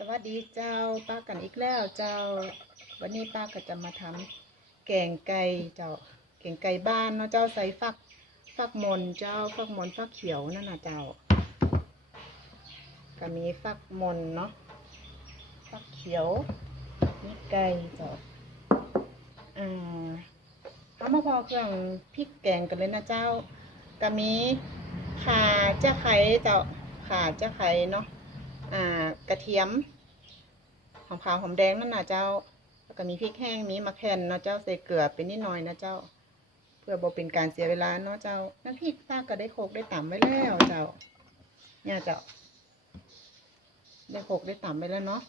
สวัสดีเจ้าป้ากันอีกแล้วเจ้า วันนี้ป้าก็จะมาทำแกงไก่เจ้าแกงไก่บ้านเนาะเจ้าใส่ฟักฟักมนเจ้าฟักมนฟักเขียวนั่นนะเจ้าก็มีฟักมนเนาะฟักเขียวนี่ไก่เจ้าอ่าทำมาพอเครื่องพริกแกงกันเลยนะเจ้าก็มีข่าจะไข่เจ้าข่าจะไข่เนาะ อ่ากระเทียมหอมขาวหอมแดงนั่นนะเจ้า แล้วก็มีพริกแห้งมีมะแคนเนาะเจ้าใส่เกลือเป็นนิดหน่อยนะเจ้า เพื่อบ่เป็นการเสียเวลาเนาะเจ้าน้ำพริกป้าก็ได้โขกได้ต่ำไว้แล้วเจ้า เนี่ยเจ้า ได้โขกได้ต่ำไปแล้วเนาะ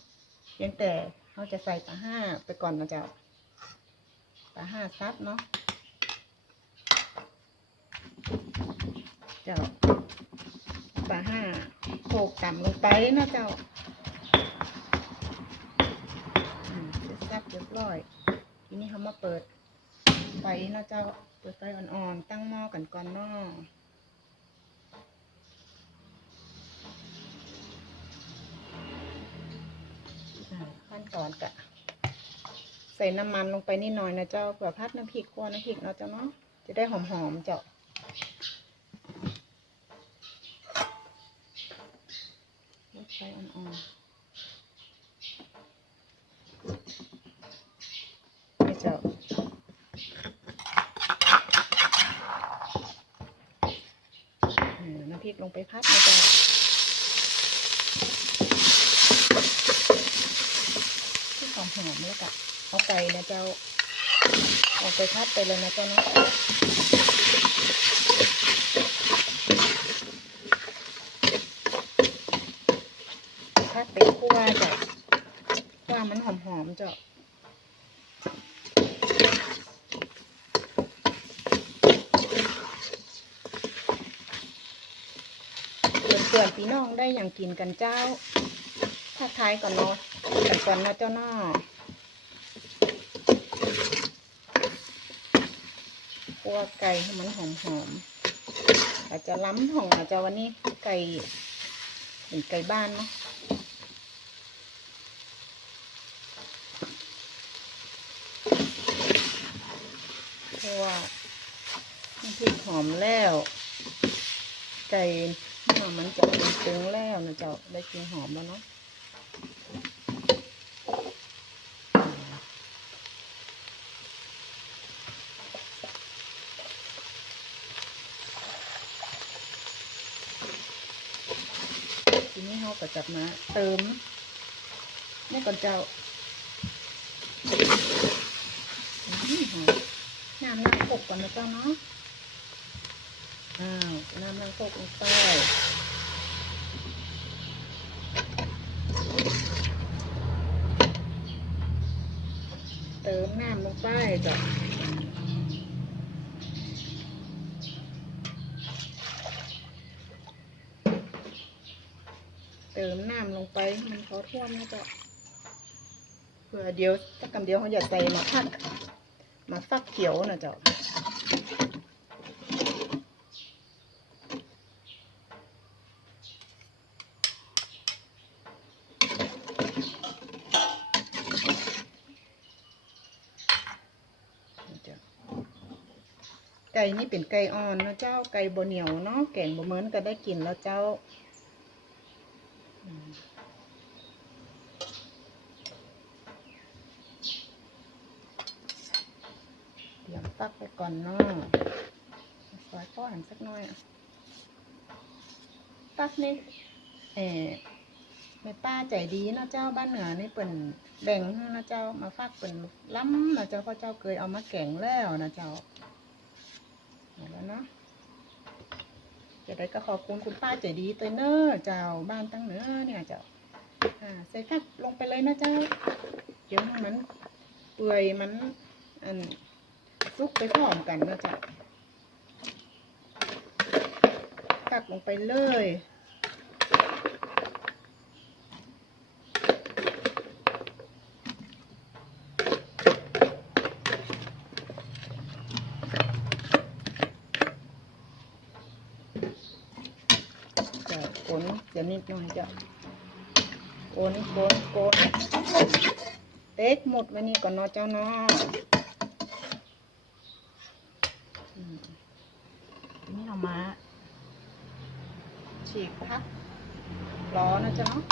เพียงแต่เราจะใส่ปลาห้าไปก่อนนะเจ้าปลาห้าซับเนาะเจ้า ปลาห้าโขกต่ำลงไปนะเจ้าสับเรียบร้อย ทีนี้เขามาเปิดไฟนะเจ้า เปิดไฟอ่อนๆ ตั้งหม้อกันก่อนเนาะอ่าขั้นตอนกะใส่น้ำมันลงไปนิดหน่อยนะเจ้าเผื่อพัดน้ำพริกคั่วน้ำพริกเนาะเจ้าเนาะ จะได้หอมๆเจ้า ลด ไฟอ่อนๆเจ้าน้ำพริกลงไปพัดนะจ้าที่หอมหอมแล้วก็เอาไปนะเจ้าเอาไปพัดไปเลยนะเจ้าเนาะพัดไป คั่วจ้าคั่วมันหอมๆเจ้าเพื่อนเพื่อนๆพี่น้องได้อย่างกินกันเจ้าถ้าทายก่อนเนาะกันก่อนเนาะเจ้านาะคั่วไก่ให้มันหอมๆอาจจะล้ำของอาจจะวันนี้ไก่เป็นไก่บ้านเนาะเพราะว่าน้ำ พริกหอมแล้ว ไก่มันจะเป็นตึงแล้วนะเจ้าได้กลินหอมแล้วเนาะทีนี้เราก็จับมาเติมนี่ก่อนเจ้าอื้อหือน้ำน้ำกบก่อนนะเจ้าเนาะ อ้าวน้ำมันโคกลงไปเติมน้ำลงไปจ้ะเติมน้ำลงไปมันเขาท่วมนะจ๊ะเพื่อเดียวถ้ากำเดียวเขาอย่าใส่มาพักมาฟักเขียวนะจ๊ะจ้ะไก่นี่เป็นไก่อ่อนเนาะเจ้าไก่บเหนียวเนาะแกงบะเหมือนก็ได้กินแล้วเจ้าอืมเตรียมฟักไปก่อนเนาะซอยพ่อหันสักหน่อยอะฟักนี่เออแม่ป้าใจดีเนาะเจ้าบ้านเหนือนี่เปิ่นแบ่งให้เนาะเจ้ามาฟักเปิ่นล้ำเนาะเจ้าเพราะเจ้าเคยเอามาแกงแล้วนะเจ้าเอา แล้วเนาะจะได้ก็ขอบคุณคุณป้าใจดีเตยเนอร์เจ้าบ้านตั้งเนื้อเนี่ยเจ้าใส่ฟักลงไปเลยนะเจ้า เดี๋ยวมันเปื่อยมันอันซุกไปพร้อมกันนะเจ้าตักลงไปเลย จะฝ นิดหน่อยจะโกนโกนโกนเต็กหมดไว้นี่ก่อนเนาะเจ้าเนาะอืมทีนี่เรามาฉีกพักล้อนะเจ้านะ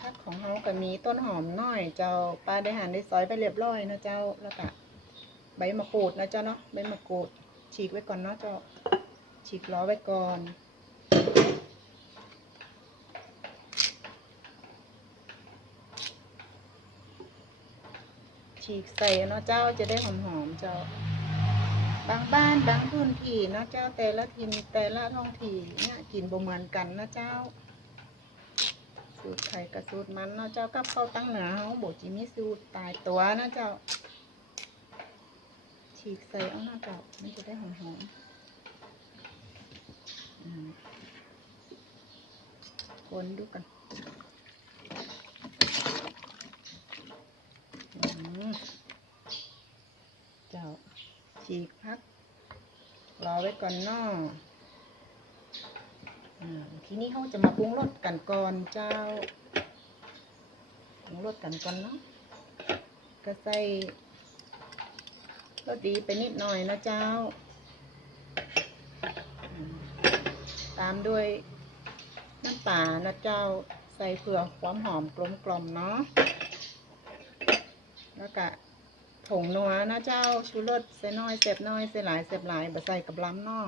พักของเราก็มีต้นหอมน้อย เจ้าปลาได้หั่นได้ซอยไปเรียบร้อยนะเจ้าแล้วก็ใบมะกรูดนะเจ้าเนาะใบมะกรูดฉีกไว้ก่อนเนาะเจ้าฉีกล้อไว้ก่อน ฉีกใส่เนาะเจ้าจะได้หอมๆเจ้า บางบ้านบางพื้นที่เนาะเจ้าแต่ละทินแต่ละท้องที่เนี่ยกินบ่เหมือนกันนะเจ้า สูตรไข่กับสูตรมันเนาะเจ้ากับข้าวตั้งเหนือเฮาบ่จิมีสูตรตายตัวนะเจ้า ฉีกใส่เอาเนาเจ้ามันจะได้หอมๆอืมคนดูกันอืมเจ้า ฉีกพัก รอไว้ก่อนนอทีนี้เขาจะมาปรุงรสกันก่อนเจ้า ปรุงรสกันก่อนเนาะ ก็ใส่รสดีไปนิดหน่อยนะเจ้า ตามด้วยน้ำตาลนะเจ้า ใส่เผื่อความหอมกลมกล่อมเนาะ แล้วก็ ผงนัวนะเจ้าชูรสเสน้อยเสบน้อยเสหลายเสบหลายบะใส่กับล้ำนอ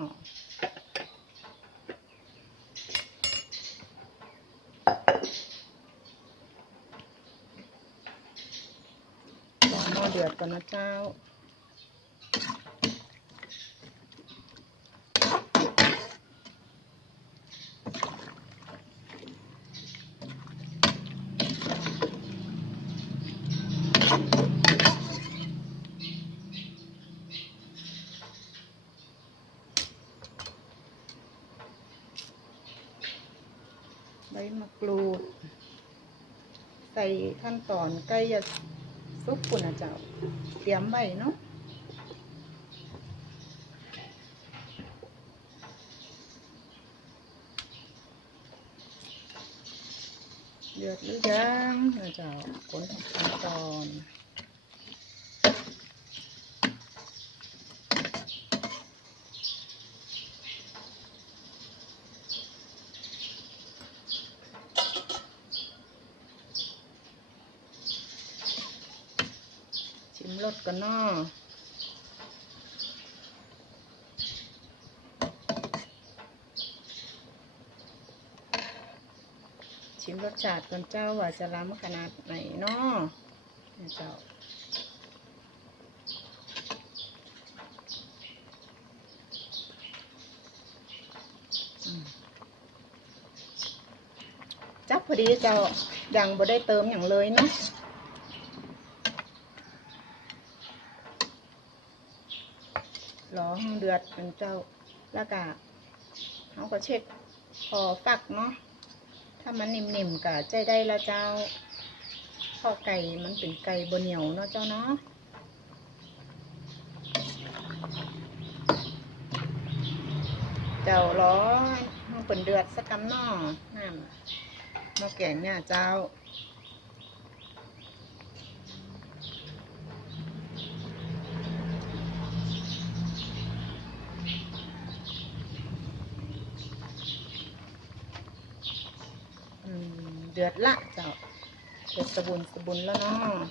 รอหม้อเดือดก่อนนะเจ้า กรูด ใส่ขั้นตอนใกล้จะซุปปุ่นนะเจ้าเตรียมไว้เนาะเดือดหรือยังนะเจ้าคนขั้นตอน ชิมรสกันเนาะชิมรสชาติกันเจ้าว่าจะล้ำขนาดไหนเนาะเจ้าจับพอดีเจ้ายังบ่ได้เติมอย่างเลยเนาะ รอให้เดือดเป็นเจ้าแล้วก็เขาก็เช็คพอฟักเนาะถ้ามันนิ่มๆก็ใจได้ละเจ้าพอไก่มันเป็นไก่บนเหนียวเนาะเจ้าเนาะเจ้ารอให้เป็นเดือดสักกำนอน้ำม้อแกงเนี่ยเจ้า อืม เดือดละเจ้าเดือดสบุนสบุนแล้วเนาะ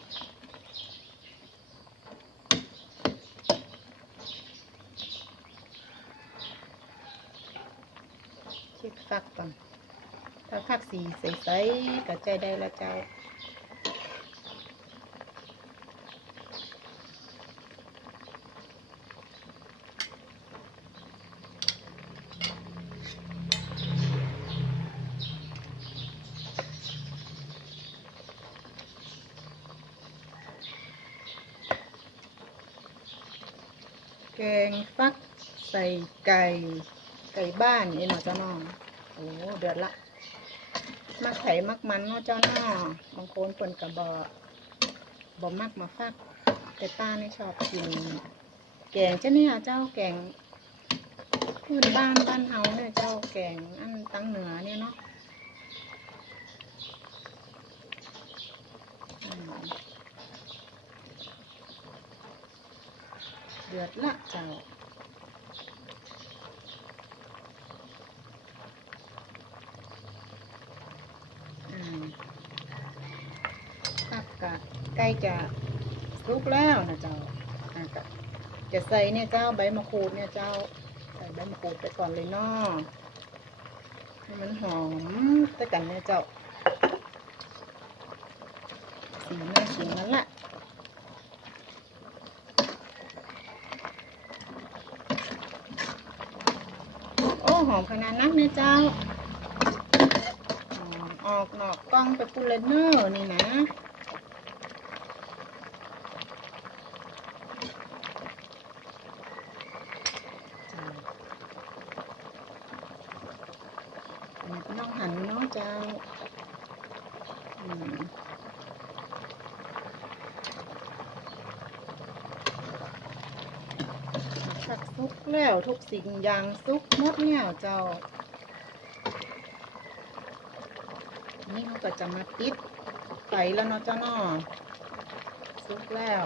เช็คฟักก่อนถ้าฟักสีใสๆก็ใจได้แล้วเจ้า แกงฟักใส่ไก่ ไก่บ้านเอ็นเจ้าน้องโอ้เดือดละ มักไข่มักมันเนาะเจ้าน้อบางคนคนกับบอบ่มักมาฟัก แต่ป้าไม่ชอบกิน แกงเจ้าเนี่ยเจ้าแกงพื้นบ้านบ้านเฮาเนี่ยเจ้าแกงอันตั้งเหนือเนี่ยเนาะ อดละเจ้าอืมผักกะใกล้จะสุกแล้วนะเจ้าจะใส่เนี่ยเจ้าใบมะกรูดเนี่ยเจ้าใส่ใบมะกรูดไปก่อนเลยเนาะให้มันหอมแต่กันเนี่ยเจ้าสีน่ากินนั่นแหละโอ้หอมขนาดนักเนี่ยเจ้าออกนอกกล้องไปพูดเลเนอร์นี่นะน้องหันเนาะเจ้าอืมผักซุก แล้วทุกสิ่งอย่างซุกหมดแล้วเจ้า นี่เขาก็จะมาปิดไฟแล้วเนาะเจ้าเนาะซุกแล้ว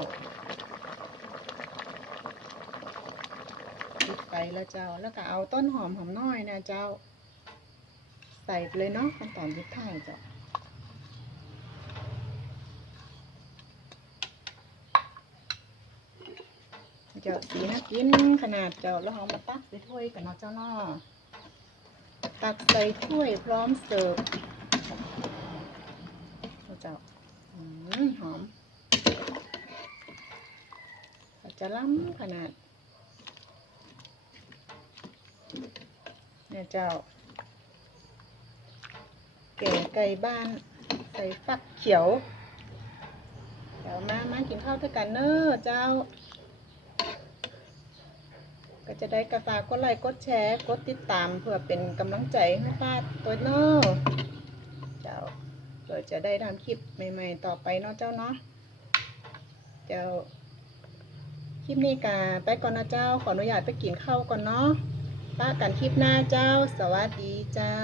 ปิดไฟแล้วเจ้า แล้วก็เอาต้นหอมหอมน้อยนะเจ้า ใส่เลยเนาะขั้นตอนสุดท้ายเจ้า จ้าสีน่ากินขนาดเจ้าแล้วเอามาตักใส่ถ้วยกันเนาะเจ้าเนาะตักใส่ถ้วยพร้อมเสิร์ฟเจ้าหอมจะล้ำขนาดเนี่ยเจ้าแก่ไก่บ้าน ใส่ฟักเขียวเดี๋ยวมามากินข้าวด้วยกันเนอะเจ้า ก็จะได้กระฝากกดไลค์กดแชร์กดติดตามเพื่อเป็นกำลังใจให้ป้าตัวเนอะเจ้าเพื่อจะได้ทำคลิปใหม่ ๆ ต่อไปเนาะเจ้าเนาะเจ้าคลิปนี้กาไปก่อนนะเจ้า ขออนุญาตไปกินข้าวก่อนเนาะป้ากันคลิปหน้าเจ้า สวัสดีเจ้า